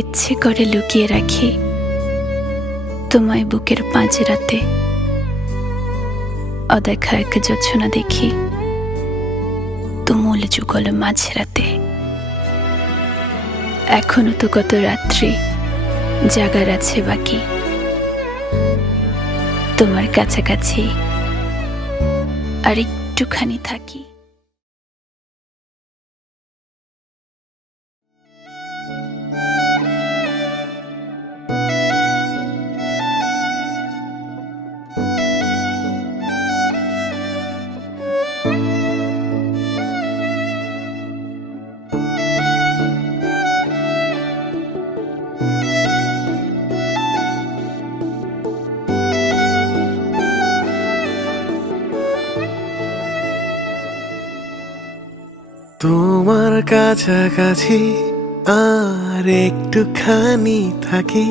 ইচ্ছে করে লুকিয়ে রাখি তোমায় বুকের রাতে অদেখা এক যোচনা দেখি তুমুল যুগল মাঝরাতে এখনো তো কত রাত্রি জাগার আছে বাকি তোমার কাছাকাছি আর একটুখানি থাকি তোমার কাছাকাছি আর একটুখানি থাকি